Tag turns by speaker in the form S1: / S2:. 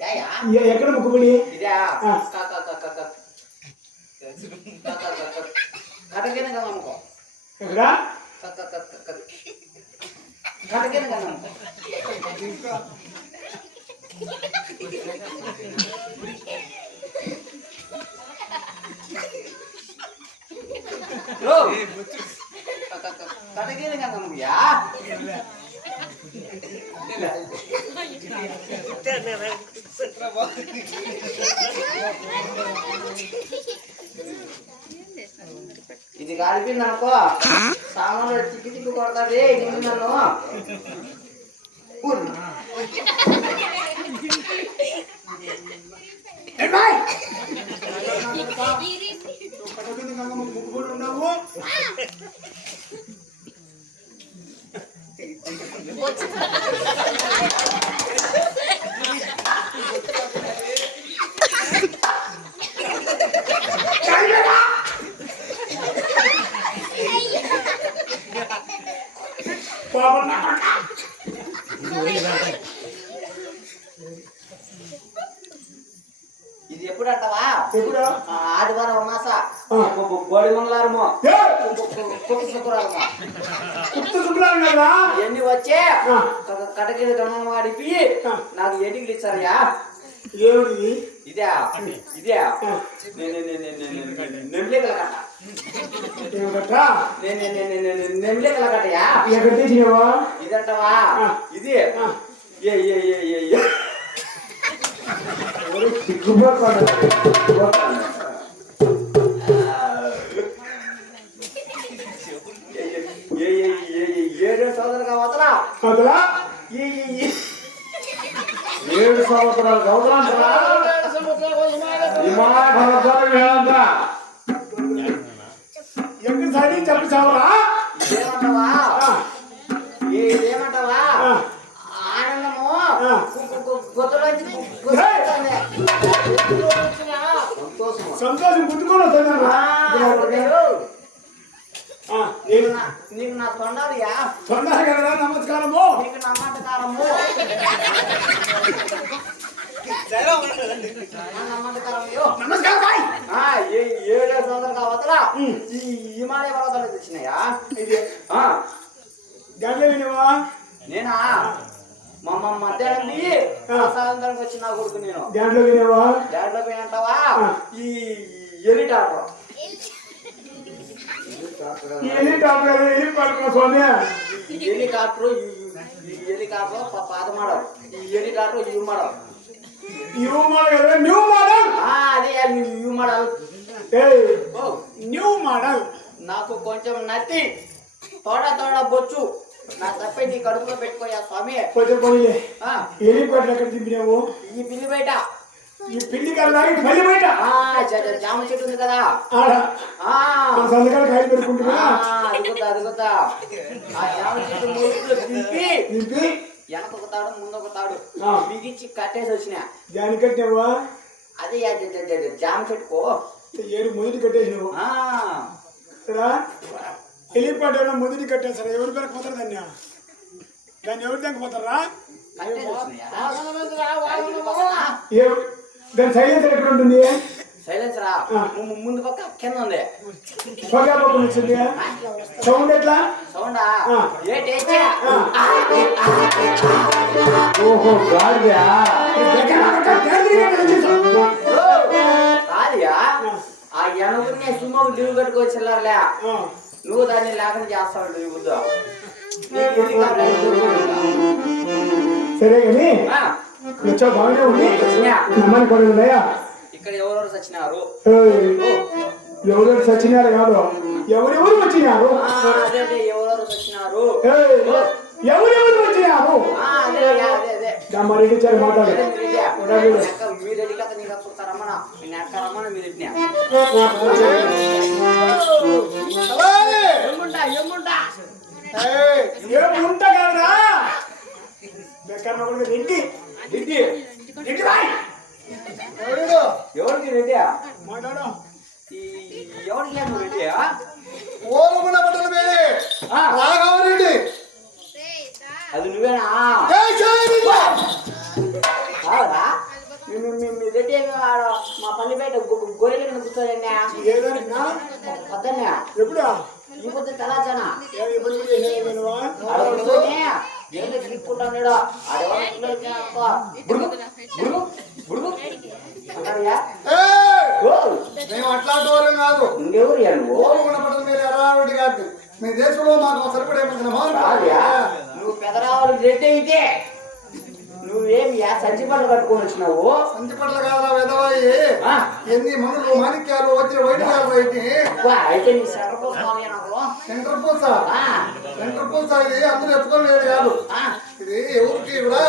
S1: యాయా
S2: ఎ- ఎక్కడ ముక్కుబడి
S1: ఇదే
S2: ఆ.
S1: కటకిన కదా నమ్మకో
S2: ఎక్కడ
S1: కటకిన కదా నమ్మకో కటకిన కదా నమ్మకయా ఇది కాలిపోయింది అనుకో. సామాన్లు చిక్కి చిక్కి కొడతాది నిన్ను. నన్ను
S2: ఉన్నావు పాపం నా కొడుకా.
S1: ఇది ఎప్పుడు అంటావా
S2: ఎప్పుడు?
S1: ఆదివారం మాస. గోడి మంగళవారము
S2: ఏ,
S1: కుక్క శుక్రవారము
S2: శుక్రవారం కదా
S1: ఇవన్నీ వచ్చే. కటగిరి గణం వాడిపి
S2: ఆ.
S1: నాకు ఎన్నికలు ఇచ్చారయ్యా
S2: ఏమిటి
S1: ఇదే ఇదే
S2: ఆ,
S1: నెమ్లికల కట్ట
S2: ఏమిటా
S1: నెమ్లికల కట్టయా ఇదంటావా. ఇది. ఏ ఏ ఏ ఏ ఏ
S2: సిగ్గుపడతాడు
S1: ఏ ఏ ఏ ఏ ఏడు సోదరుగా వదలా ఈ
S3: ఏడు సంవత్సరాలు వేదంతా
S2: ఎక్కడ సరి చెప్పి చావరా
S1: సంతోషము
S2: సంతోషం పుట్టుకొని వస్తుందన్నా
S1: ఆ, నేను
S2: ఆ, నేను
S1: నా- నీకు నా తొండాలియా?
S2: తొందర కదా నమస్కారము.
S1: నీకు నమ్మటకారము నా నమ్మటకారము
S2: నమస్కారం బాయ్.
S1: ఆ, ఏ- ఏడే సోదరుగా వదలా
S2: ఉమ్.
S1: ఈ హిమాలయ పర్వతాలు తెచ్చినాయా ఇది ఆ,
S2: గంటలు వినవా?
S1: నేనా? మా మా మధ్యాహ్నం
S2: ఆ.
S1: సాయంత్రానికి వచ్చి నా కొడుకు నేను.
S2: దాంట్లో వినవా?
S1: దాంట్లో పోయినంటావా?
S2: ఆ.
S1: ఈ ఎలి డాక్టర్
S2: ఎన్ని టాబ్లెట్ ఎన్ని పడుకున్న స్వామి?
S1: ఈ హెలికాప్టర్ ఈ హెలికాప్టర్ పాత మోడల్. ఈ helicopter you model.
S2: New model కదా? New model?
S1: ఆ, అదే యూ మోడల్.
S2: ఏయ్
S1: ఓ
S2: న్యూ మోడల్.
S1: నాకు కొంచెం నత్తి. తోడ తోడ బొచ్చు. నా తప్పే నీ కడుపులో పెట్టుకోయా స్వామి.
S2: కొంచెం పోయిలే పట్ల ఎక్కడ దింపినావు?
S1: ఈ పిల్లి బయట.
S2: ఈ పిల్లి కల్లా ఈ పల్లి బయట
S1: ఆ, జ- జ- జామ చెట్టు ఉంది కదా
S2: సంతకాలు కాయలు పెట్టుకుంటున్నా
S1: ఆ, అదిగోతా అదిగోతా ఆ జామ చెట్టు మూడులో దింపి
S2: దింపి
S1: వెనక ఒక తాడు ముందు ఒక తాడు. బిగించి కట్టేసి వచ్చిన
S2: దాని కట్టినావా
S1: అదే జామ చెట్టుకో
S2: ఏడు మొదటి కట్టేసినావు వెళ్ళిపోయాడు మొదటి కట్టేస్తారు ఎవరు పెరకపోతారు దాన్ని దాన్ని ఎవరు?
S1: దానికి
S2: ఏ దాని సైలెన్స్ ఎక్కడ ఉంటుంది?
S1: సైలెన్స్ రా.
S2: ఆ.
S1: ము- ముందు పక్క కింద ఉంది.
S2: పొగ పక్కన వచ్చింది సౌండ్ ఎట్లా?
S1: సౌండా.
S3: ఓహో
S2: పక్క కనిపిస్తుంది.
S1: కాదుయా ఆ. ఎనుగునే సుమోకు లీవ్
S2: ఆ,
S1: నువ్వు దాన్ని లేకుండా చేస్తావు లీవ్.
S2: సరే కానీ వచ్చా బాగానే ఉంది. నమ్మని కొన్ని ఉన్నాయా?
S1: ఇక్కడ ఎవరెవరు ఓ,
S2: ఎవరెవరు చచ్చినారు కాదు. ఎవరెవరు వచ్చినారు?
S1: ఆ, అదే అదే ఎవరెవరు చచ్చినారు
S2: ఏయ్, ఎవరెవరు వచ్చినారు?
S1: ఆ, అదే అదే అదే అదే.
S2: మరి ఇచ్చారు మాట్లాడు.
S1: అదే మీరు ఇదే.
S2: ఉన్నాడు.
S1: ఎక్క- మీరు ఎడి కథ నీకు చూస్తారమ్మన నేను ఎక్క రమ్మన మీరు ఇట్లా ఎమ్ముంటా ఎమ్ముంటా
S2: ఏముంటా కదరా? బెక్కర్ రెడ్డి
S1: రెడ్డి.
S2: రెడ్డి రాయ్
S1: ఎవరికి రెడ్డి
S2: మాట్లాడు.
S1: ఈ ఎవరికి లేదు రెడ్డి
S4: ఓలముల బట్టలు వేరే రాఘవరెడ్డి
S1: అది నువ్వేనా? కాదా మీ- రెడ్డి మా పల్లి బయట గొర్రెల పొద్దున్నే
S2: ఎప్పుడా?
S1: ఈ పొద్దు తెలాచనా
S4: మేము అట్లాంటి వాళ్ళం కాదు. పట్టణ మీరు ఎర్రారెడ్డి గారిని మీ దేశంలో మాకు సరిపడే
S1: నువ్వు పెదరావులు రెడ్డి అయితే నువ్వేమి యా సంచి పళ్ళు కట్టుకొని వచ్చినావు?
S4: సంచి పట్ల కాదా వెదవాయి.
S1: ఆ,
S4: ఎన్ని మనులు మాణిక్యాలు వచ్చి వైద్యాలు
S1: వా, అయితే నీ సెంటర్ పోసుకోవాలి నాకు
S4: శంకర పూస
S1: ఆ,
S4: శంకర పూస ఇది అందరూ ఎత్తుకొని కాదు. ఇది ఎవరికి కూడా